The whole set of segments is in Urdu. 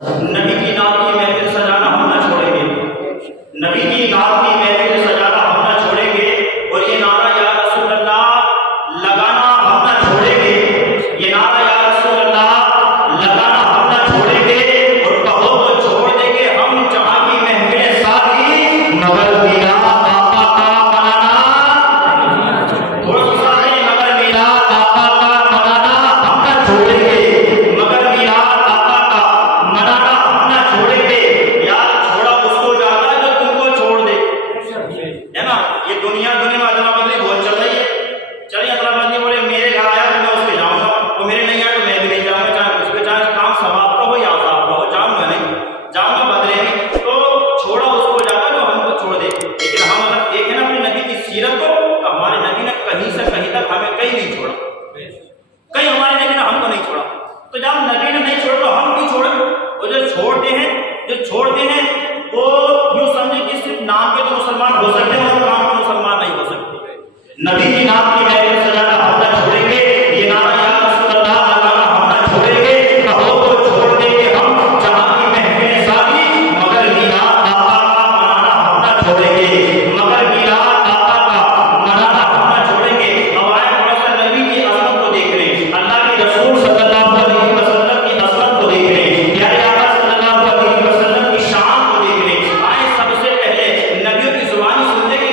نبی کی نعت کی محفل سجانا ہم نہ چھوڑیں گے، نبی کی نعت کی محفل سجانا ہم نہ چھوڑیں گے، اور یہ نعرہ یا رسول اللہ لگانا ہم نہ چھوڑیں گے، یہ نعرہ یا رسول اللہ لگانا ہم نہ چھوڑیں گے، اور کہو تو چھوڑ دیں گے ہم جہاں کی محفلیں ساری، مگر میرا آقا کا منانا تھوڑا سا نہیں، مگر میرا آقا کا منانا ہم نہ چھوڑیں گے، مگر میرا آقا کا منانا ہم نہ چھوڑیں گے۔ یار چھوڑا اس کو جاتا جو تم کو چھوڑ دے، ہے نا؟ یہ دنیا میں ادلا بدلی بہت چل رہی ہے، چلیے ادلا بدلی بولے میرے گھر آیا تو میں اس کے جاؤں گا، وہ میرے نہیں آیا تو میں بھی نہیں جاؤں گا، چاہے اس پہ چاہے کام ثواب کا ہو یا عذاب کا ہو، جاؤں گا نہیں، جاؤں گا بدلے میں۔ تو چھوڑا اس کو جاتا جو ہم کو چھوڑ دے، لیکن ہم اگر دیکھیں نا اپنے نبی کی سیرت کو، تو ہمارے نبی نے کہیں سے کہیں تک ہمیں کہیں نہیں چھوڑا، کہیں ہمارے نبی نے ہم کو نہیں چھوڑا، تو جب نبی نے نہیں چھوڑا تو ہم کیوں چھوڑیں؟ وہ جو چھوڑتے ہیں وہ یوں سمجھے کہ صرف نام کے تو مسلمان ہو سکتے ہیں اور کام کے مسلمان نہیں ہو سکتے۔ نبی کی نام کی محفل سجانا ہم نہ چھوڑیں گے، یہ نعرہ یا رسول اللہ لگانا ہم نہ چھوڑیں گے، کہو تو چھوڑ دیں گے ہم جہاں کی محفلیں ساری، مگر میرا آقا کا منانا ہم نہ چھوڑیں گے، مگر میرا آقا کا منانا ہم نہ چھوڑیں گے۔ اب آئے تھوڑا سا نبی کی عظمت کو دیکھ رہے ہیں، اللہ کے رسول صلی اللہ علیہ وسلم کی عظمت کو دیکھ رہے ہیں، پیارے آقا صلی اللہ علیہ وسلم کی شان کو دیکھ رہے ہیں۔ آئے سب سے پہلے نبیوں کی زبانی سننے کے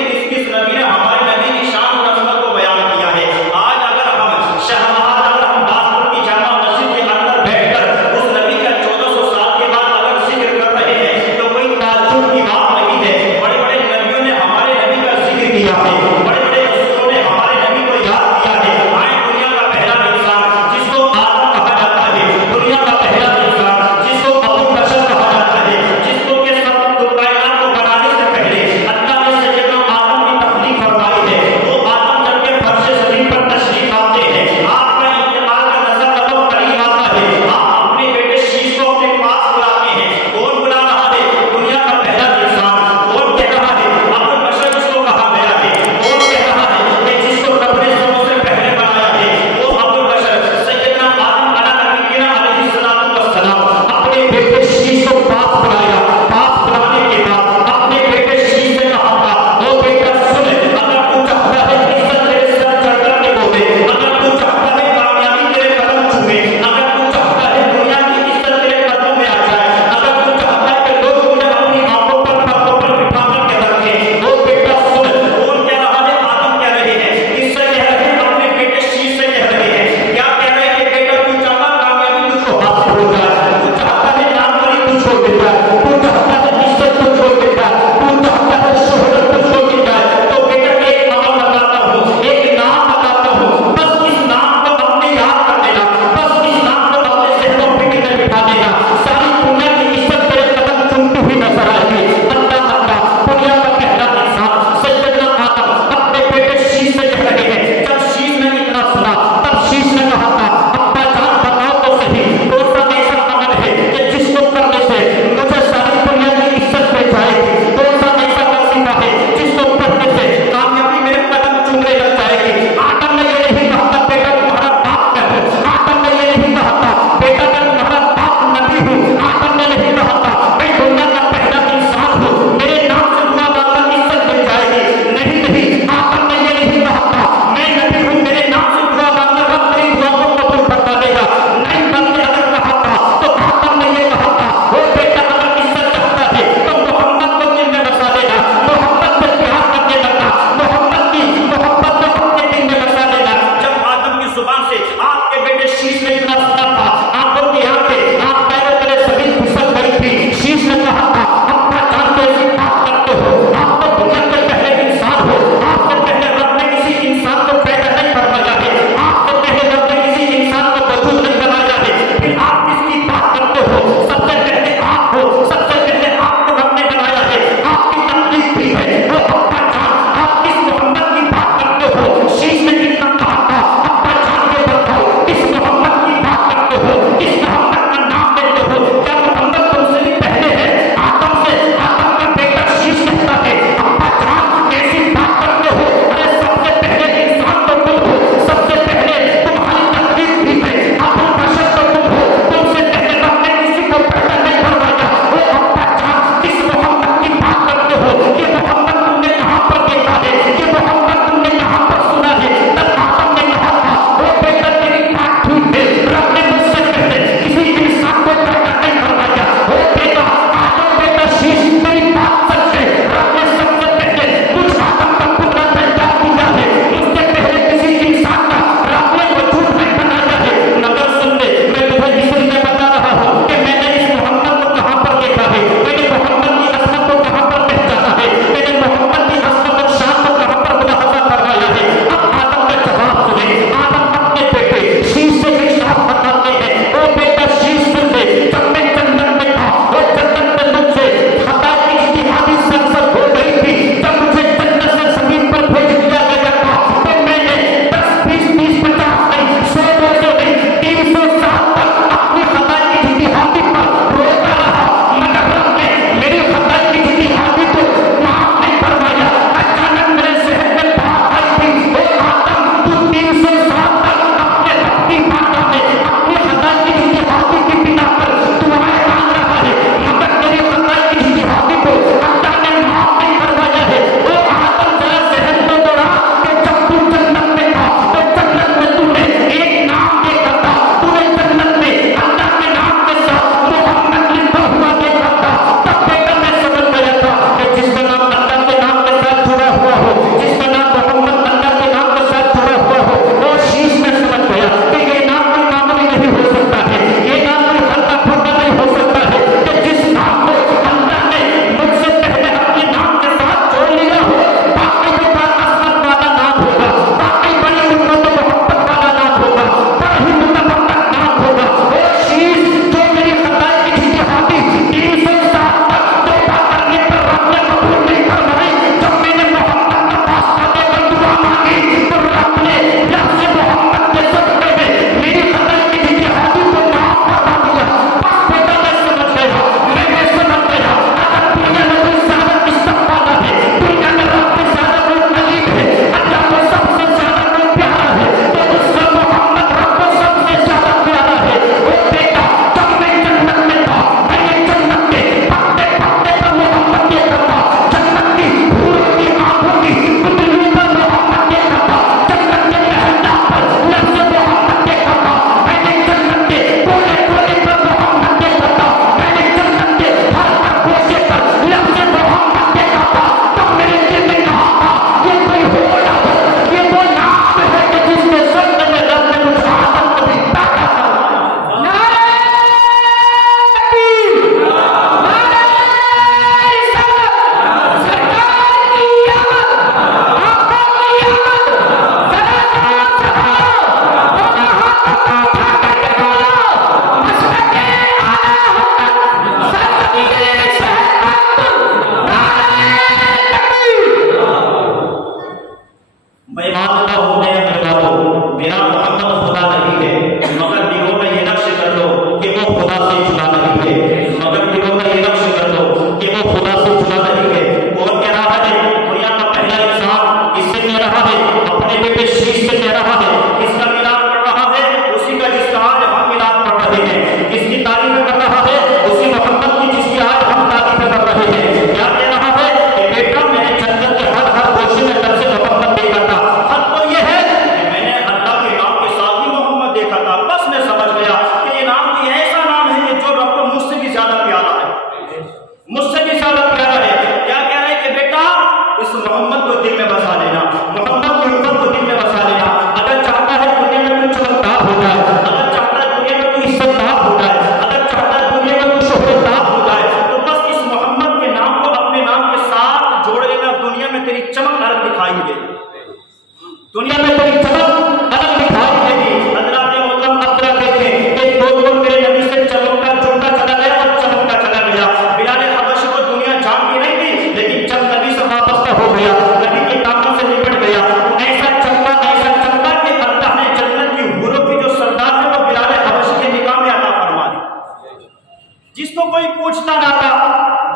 کوئی پوچھتا نہ تھا،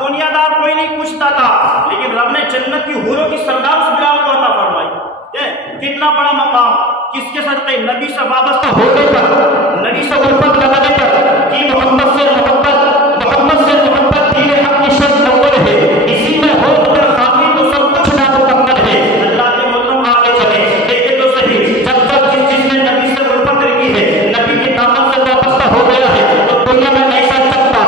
دنیا دار کوئی نہیں پوچھتا تھا، لیکن رب نے جنت کی حوروں کی سردار اس بلال کو عطا فرمائی۔ کتنا بڑا مقام، کس کے صدقے؟ نبی سے وابستہ ہونے پر، نبی سے الفت لگانے پر، کہ محمد سے محبت دین حق کی شرط اول ہے، اسی میں ہو اگر خاکی تو سب کچھ نامکمل ہے۔ اللہ کے محترم آگے چلے، دیکھیں تو صحیح، جب تک جس نے نبی سے الفت رکھی ہے، نبی کی دامن سے وابستہ ہو گیا ہے، تو دنیا میں ایسا چمکا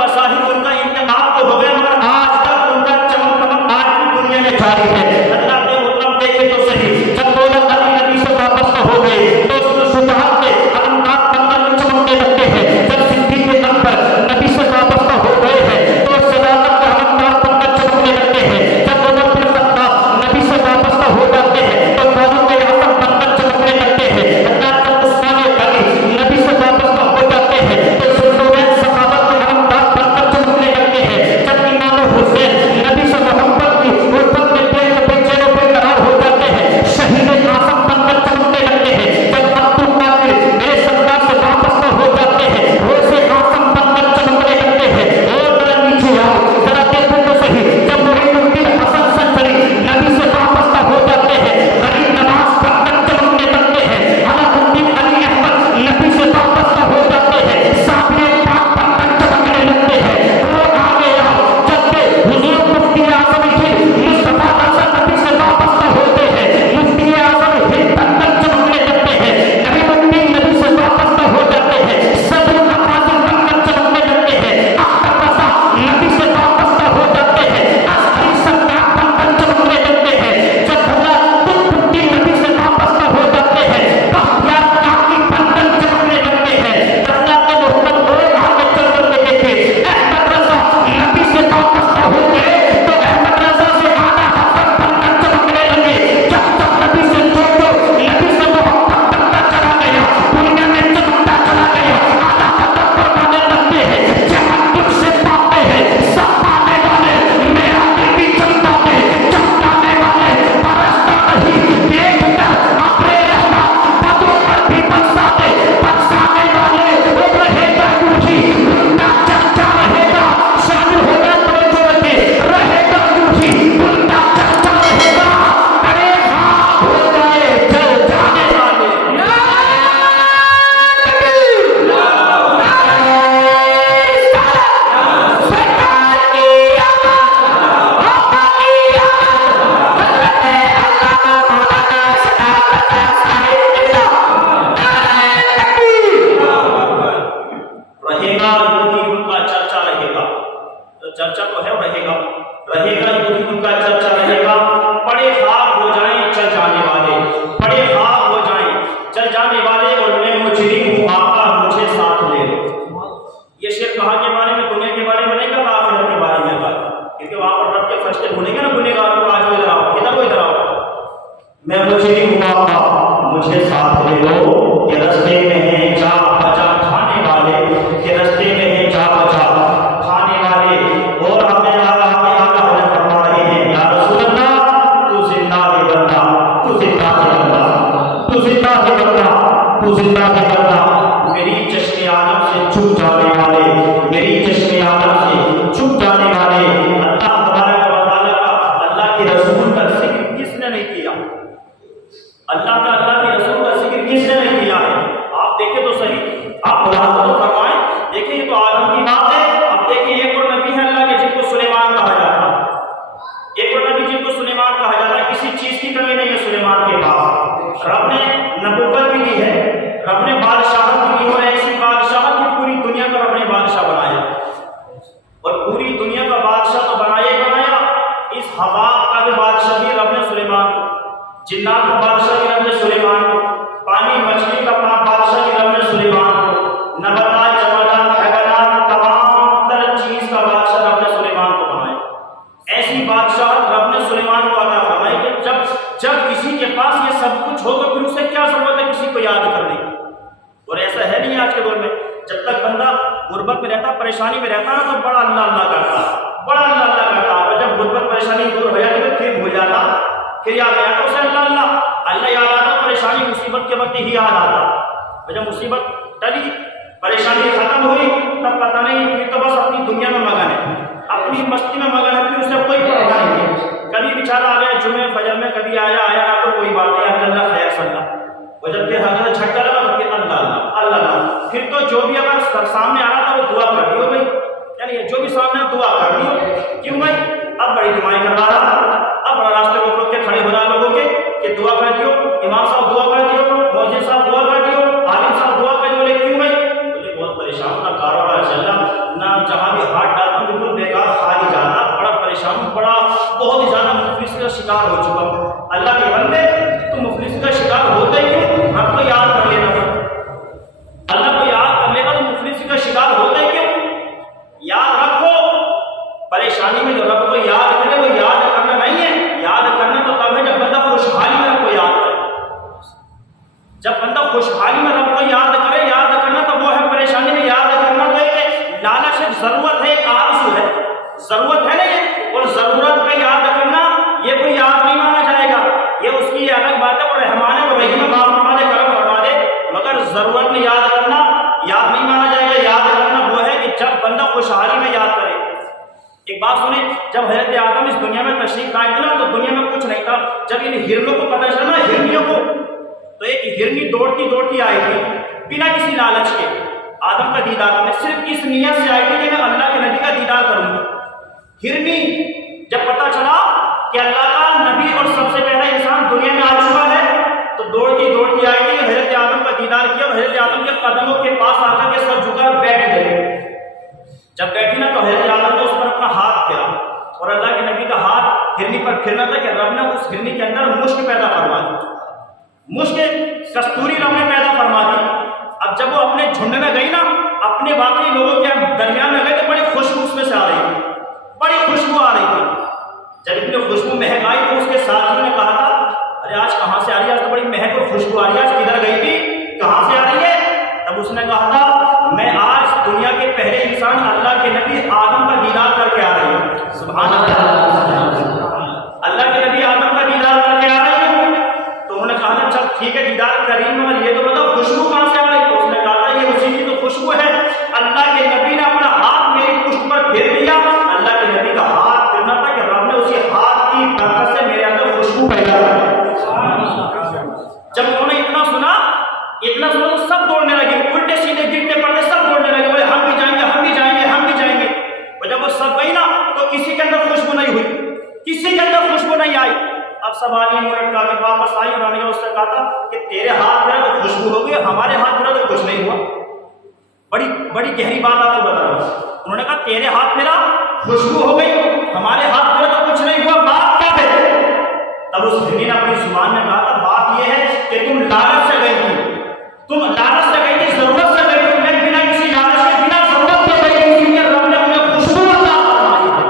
بظاہر ان کا انتقال تو ہو گیا، مگر آج تک ان کا چمک آج بھی دنیا میں جاری ہے۔ اللہ کے محترم دیکھیں تو صحیح، جب دولت علی نبی سے وابستہ ہو گئے تو اس میں شبہات کے علامات بندر چمکنے لگتے ہیں۔ جب صدیق اکبر نبی سے وابستہ ہو گئے ہیں تو صداقت کے علامات بندر چمکنے لگتے ہیں۔ جب عمر بن خطاب نبی سے وابستہ ہو جاتے ہیں تو فاروق اعظم بندر چمکنے لگتے ہیں۔ اللہ جب عثمان غنی نبی سے وابستہ ہو جاتے ہیں تو ذوالنورین صحابت کے علامات بندر چمکنے لگتے ہیں۔ جب امام حسین نبی سے محبت کی الفت کے پیٹ پہ چہروں پہ قرار ہو جاتے ہیں، شہید اعظم بندر چمکنے لگتے ہیں۔ جب عبد القادر میرے سردار سے وابستہ ہو جاتے ہیں، روزے اعظم بندر چمکنے لگتے ہیں۔ اور ذرا نیچے آؤ، ذرا دیکھو تو صحیح، جب معین الدین حسن سنجری نبی سے وابستہ ہو جاتے ہیں، غریب نواز بندر چمکنے لگتے ہیں۔ علاء الدین علی احمد نبی سے وابستہ ہو جاتے ہیں، صابر پاک بندر چمکنے لگتے ہیں۔ اور آگے آؤ، جب کہ حضور مفتی اعظم ہند مصطفیٰ رضا نبی سے وابستہ ہوتے ہیں، مفتی اعظم ہند بندر چمکنے لگتے ہیں۔ نبی الدین نبی سے وابستہ ہو جاتے ہیں، صدر الافاضل بندر چمکنے لگتے ہیں۔ اختر رضا نبی سے وابستہ ہو جاتے ہیں، اصغری سرکار بندر چمکنے لگتے ہیں۔ جب اللہ قطب الدین نبی سے وابستہ ہو جاتے ہیں، بختیار کاکی بندر چمکنے لگتے ہیں۔ اللہ کے محمد لوگ آگے چل کر کے دیکھیں، احمد رضا نبی سے وابستہ ہو گئے تو احمد رضا سے آدھا حسن بندر چمکنے لگے۔ جب تک نبی سے چھوڑو، نبی سے محبت بندر چلا گیا، دنیا میں چمکتا چلا گیا۔ آدھا حسن فرمانے لگتے ہیں، جہاں تجھ سے پاتے ہیں سب پانے والے، میرا دل بھی چمکتا ہے، چمکانے والے برستا نہیں، دیکھ کر اپنے رحمت بدوں پر بھی برساتے، برسانے والے وہ رہے گا یوں ہی، ان کا چرچا رہے گا، شامل ہوگا توجہ رکھے، رہے گا یوں ہی، ان کا چرچا رہے گا۔ ارے ہاں ہو جائے چل جانے والے، رہے گا یوں ہی ان کا چرچا رہے گا۔ تو چرچا تو ہے، رہے گا یوں ہی ان کا چرچا رہے گا۔ پڑے خاک ہو جائیں چل جانے والے، پڑے خاک ہو جائیں چل جانے والے، اور میں مجرم ہوں آقا مجھے ساتھ لے لو۔ یہ شعر کہاں کے بارے میں؟ دنیا کے بارے میں نہیں کہا، آخرت کے بارے میں کہا، کیونکہ وہاں پر رب کے فرشتے ڈھونڈیں گے نا گنہگاروں کو، آج وہ ادھر آؤ، ادھر آؤ، میں مجرم ہوں آقا مجھے ساتھ لے لو، کہ رستے میں ہیں جا بجا کھانے والے، کہ رستے میں ہیں جا بجا کھانے والے۔ اور ہمیں آگاہ فرما رہے ہیں، یا رسول اللہ تو زندہ ہے بندہ، تو زندہ ہے بندہ، تو زندہ ہے بندہ، تو زندہ ہے بندہ۔ میری چشم عالم سے چھپ جانے والے، میری چشم عالم سے چھپ جانے والے۔ اللہ تبارک و تعالیٰ کا، اللہ کے رسول کا ذکر کس نے نہیں کیا؟ اللہ کے رسول کا ذکر کس نے نہیں کیا ہے؟ آپ دیکھیں تو صحیح، آپ ملاحظہ تو فرمائیں، دیکھیں یہ تو آدم کی بات ہے۔ اب دیکھیں ایک اور نبی ہے اللہ کے جن کو سلیمان کہا جاتا ہے، ایک اور نبی جن کو سلیمان کہا جاتا ہے، کسی چیز کی کمی نہیں ہے سلیمان کے پاس۔ رب نے نبوت بھی دی ہے، رب نے بادشاہت بھی دی، اور ایسی بادشاہت کی پوری دنیا کا رب نے بادشاہ بنایا، اور پوری دنیا کا بادشاہ تو بنایا، اس ہوا کا بھی بادشاہ بھی رب نے سلیمان کو، جنات کا بادشاہ بھی رب نے سلیمان کو، پانی مچھلی کا بادشاہ بھی رب نے سلیمان کو، نباتات جمادات حیوانات تمام تر چیز کا بادشاہ رب نے سلیمان کو بنایا۔ ایسی بادشاہت رب نے سلیمان کو عطا فرمائی کہ جب کسی کے پاس یہ سب کچھ ہو تو پھر اسے کیا ضرورت ہے کسی کو یاد کرنے کی؟ اور ایسا ہے نہیں آج کے دور میں، جب تک بندہ غربت میں رہتا، پریشانی میں رہتا نا، تو بڑا اللہ اللہ کرتا، بڑا اللہ اللہ کرتا، اور جب غربت پریشانی دور ہو جاتی تو پھر بھول جاتا، پھر یاد آیا تو اسے اللہ یاد آتا، پریشانی مصیبت کے وقت ہی یاد آتا۔ اور جب مصیبت ٹلی، پریشانی ختم ہوئی، تب پتہ نہیں، پھر تو بس اپنی دنیا میں مگن ہے، اپنی مستی میں مگن ہے، پھر اسے کوئی پرواہ نہیں ہے۔ کبھی بیچارہ آ گیا جمعے فجر میں، کبھی آیا نہ تو کوئی بات نہیں، اللہ خیر صلی اللہ، وہ جب پھر حضرت جھٹکا لگا تو پھر اللہ اللہ، پھر تو جو بھی اگر سامنے آ رہا تھا وہ دعا کر دیو بھائی، یعنی جو بھی سامنے دعا کر دیو، کیوں بھائی اب بڑی دعائیں کروا رہا، اب راستے کو روک کے کھڑے ہو رہا لوگوں کے کہ دعا کر دیو، امام صاحب دعا کر دیو، مؤذن صاحب دعا کر دیو، عالم صاحب دعا کر دیو، بولے کیوں بھائی؟ بولے بہت پریشان تھا، کاروبار چل رہا نہ، جہاں بھی ہاتھ ڈالتا ہوں بالکل بیکار خالی جانا، بڑا پریشان ہوں، بڑا بہت ہی زیادہ مفلس کا شکار ہو چکا ہوں۔ اللہ کے بندے تو مفلس کا شکار ہوتا ہی کیوں؟ رب کو یاد کر لینا، اللہ کو یاد کر لینا تو مفلس کا شکار ہوتا ہی کیوں؟ یاد رکھو، پریشانی میں جو رب کو یاد کرے وہ یاد کرنا نہیں ہے، یاد کرنا تو تب ہے جب بندہ خوشحالی میں رب کو یاد کرے، جب بندہ خوشحالی میں رب کو یاد کرے، یاد کرنا تو وہ ہے، پریشانی میں یاد کرنا تو ایک لالچ ہے، ضرورت ہے، ایک آرزو ہے، ضرورت ہے نہیں، اور ضرورت پہ یاد کرنا یہ کوئی یاد نہیں مانا جائے گا، یہ اس کی الگ بات ہے، اور رحمان و رحیم معاف فرما دے، کرم فرما دے، مگر ضرورت میں یاد کرنا یاد نہیں مانا جائے گا، یاد کرنا وہ ہے کہ جب بندہ خوشحالی میں یاد کرے۔ ایک بات سنیں، جب حضرت آدم اس دنیا میں تشریف لائے تھے نا تو دنیا میں کچھ نہیں تھا، جب ان ہرنوں کو پتہ چلا نا، ہرنیوں کو، تو ایک ہرنی دوڑتی آئی تھی بنا کسی لالچ کے آدم کا دیدار کرنے، صرف اس نیت سے آئی تھی کہ میں اللہ کے نبی کا دیدار کروں گی۔ ہرنی جب پتہ چلا کہ اللہ کا نبی اور سب سے پہلا انسان دنیا میں آ چکا ہے تو دوڑتی آئی تھی، حضرت آدم کا دیدار کیا اور حضرت آدم کے قدموں کے پاس آ کر کے سر جھکا بیٹھ گئی۔ جب بیٹھی نا تو حضرت آدم نے اس پر اپنا ہاتھ پھیرا، اور اللہ کے نبی کا ہاتھ ہرنی پر پھرنا تھا کہ رب نے اس ہرنی کے اندر مشک پیدا فرما دی، مشک کستوری رب نے پیدا فرما دی۔ اب جب وہ اپنے جھنڈ میں گئی نا، اپنے باقی لوگوں کے درمیان میں گئی تو بڑی خوشبو اس میں سے آ رہی تھی، بڑی خوشبو آ رہی تھی۔ جب اتنی خوشبو مہک آئی تو اس کے ساتھیوں نے کہا تھا ارے آج کہاں سے آ رہی ہے، آج تو بڑی مہک اور خوشبو آ رہی ہے، آج کدھر گئی تھی، کہاں سے آ رہی ہے؟ تب اس نے کہا تھا میں آج دنیا کے پہلے انسان اللہ کے نبی آدم کا دیدار کر کے آ رہی ہوں۔ سبحان اللہ، اللہ کے نبی آدم کا دیدار کر کے آ رہی ہوں۔ تو انہوں نے کہا تھا چل ٹھیک ہے دیدار کریم، اور یہ تو بتاؤ خوشبو کہاں سے آ رہی؟ تو اس نے کہا تھا یہ اسی کی تو خوشبو ہے، اللہ کے نبی نے اپنا ہاتھ میری پشت پر پھیر دیا، اللہ کے نبی کا ہاتھ پھرنا تھا کہ رب نے اسی ہاتھ کی برکت سے میرے اندر خوشبو پیدا کر دی۔ جب انہوں نے اتنا سنا تو سب دوڑنے لگے، الٹے سیدھے گرتے پڑتے سب دوڑنے لگے، بولے ہم بھی جائیں گے، ہم بھی جائیں گے، ہم بھی جائیں گے۔ اور جب وہ سب گئی نا تو کسی کے اندر خوشبو نہیں ہوئی، کسی کے اندر خوشبو نہیں آئی۔ اب سب آدمی ملٹ کا کے واپس آئی، انہوں نے اس سے کہا تھا کہ تیرے ہاتھ پھیرا تو خوشبو ہو گئی، ہمارے ہاتھ پھیرا تو کچھ نہیں ہوا۔ بڑی گہری بات آپ کو بتا رہا ہوں۔ انہوں نے کہا تیرے ہاتھ پھیرا خوشبو ہو گئی، ہمارے ہاتھ پھیرا تو کچھ نہیں ہوا، بات کیا ہے؟ تب اس ہرنی نے اپنی زبان میں کہا تھا بات یہ ہے کہ تم لالچ سے گئی تھی، تم لالچ سے گئی تھی، ضرورت سے گئی تھی، میں بنا کسی لالچ کے بنا ضرورت کے گئی تھی، اس لیے رب نے مجھے خوشبو عطا فرمائی ہے،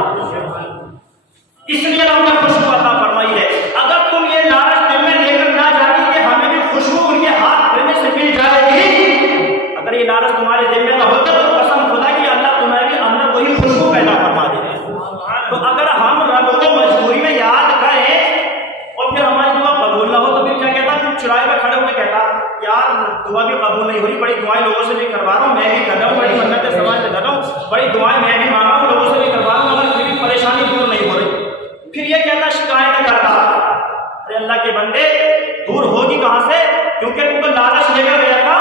اس لیے رب نے خوشبو عطا فرمائی ہے۔ اگر تم یہ لالچ دل میں لے کر نہ جاتی کہ ہمیں بھی خوشبو ان کے ہاتھ پھیرنے سے مل جائے گی، اگر یہ لالچ تمہارے دل میں نہ ہوتا تو قسم خدا کی اللہ تمہارے اندر وہی خوشبو پیدا فرما دے۔ تو اگر ہم رب کو مجبوری میں یاد کریں اور پھر ہماری دعا قبول نہ ہو تو پھر کیا کہتا؟ پھر چڑائے پہ کھڑے ہو کے کہتا یار دعا بھی قبول نہیں ہو رہی، بڑی دعائیں لوگوں سے بھی کروا رہا ہوں، میں بھی کر رہا ہوں، بڑی منتیں سماج سے کر رہا ہوں، بڑی دعائیں میں بھی مانگ رہا ہوں، لوگوں سے بھی کروا رہا ہوں، مگر پھر بھی پریشانی دور نہیں ہو رہی۔ پھر یہ کہتا شکایت کرتا ارے اللہ کے بندے دور ہوگی کہاں سے، کیونکہ تو لالچ لے کر گیا تھا،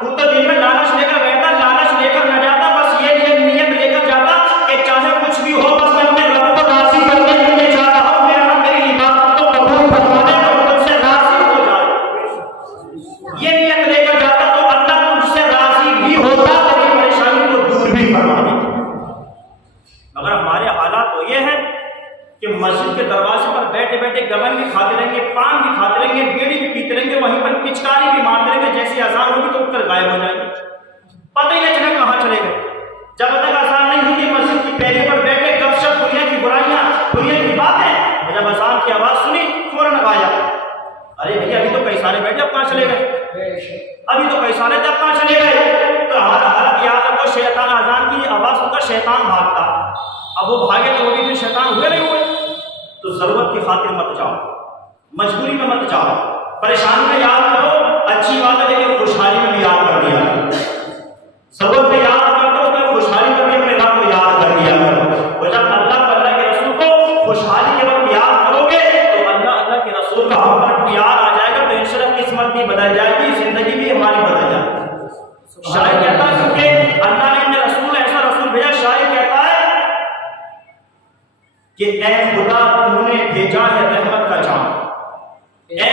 تو دل میں لالچ لے کر گیا تھا، لالچ لے کر نہ جاتا، بس یہ نیت لے کر جاتا کہ چاہے کچھ بھی ہو بس میں اپنے رب کو راضی کرنے کے لیے جا رہا ہوں، میرا رب میری عبادت کو قبول فرمانے اور مجھ سے راضی ہو جائے، یہ نیت لے کر جاتا تو اللہ مجھ سے راضی بھی ہوتا، میری پریشانی کو دور بھی فرما دیتا۔ مگر ہمارے حالات تو یہ ہے کہ مسجد کے دروازے پر بیٹھے بیٹھے گبن بھی کھاتے رہیں گے، پان بھی کھاتے رہیں گے، بیڑی بھی پیتے رہیں گے، وہیں پر پچکاری بھی مارتے رہیں گے، جیسی اذان ہوگی تو اٹھ کر غائب ہو جائیں گے، پتہ ہی نہیں چلے کہاں چلے گئے۔ جب تک اذان نہیں ہوگی مسجد کی پہلے پر بیٹھے گپ شپ، دنیا کی برائیاں، دنیا کی باتیں، اور جب اذان کی آواز سنی فوراً غائب۔ ارے بھیا ابھی تو کئی سارے بیٹھے، اب کہاں چلے گئے؟ ابھی تو کئی سارے تھے، اب کہاں چلے گئے؟ تو ہمارا حالت یاد رکھو، شیطان اذان کی آواز سن کر شیطان بھاگتا، اب وہ بھاگے تو وہ بھی شیطان ہوئے نہیں ہوئے۔ تو ضرورت کی خاطر مت جاؤ، مجبوری میں مت جاؤ، پریشانی میں یاد کرو، اچھی بات ہے لیکن خوشحالی میں بھی یاد کر دیا، ضرورت میں یاد کرو تو کہ اے خدا تو نے بھیجا ہے رحمت کا جام، اے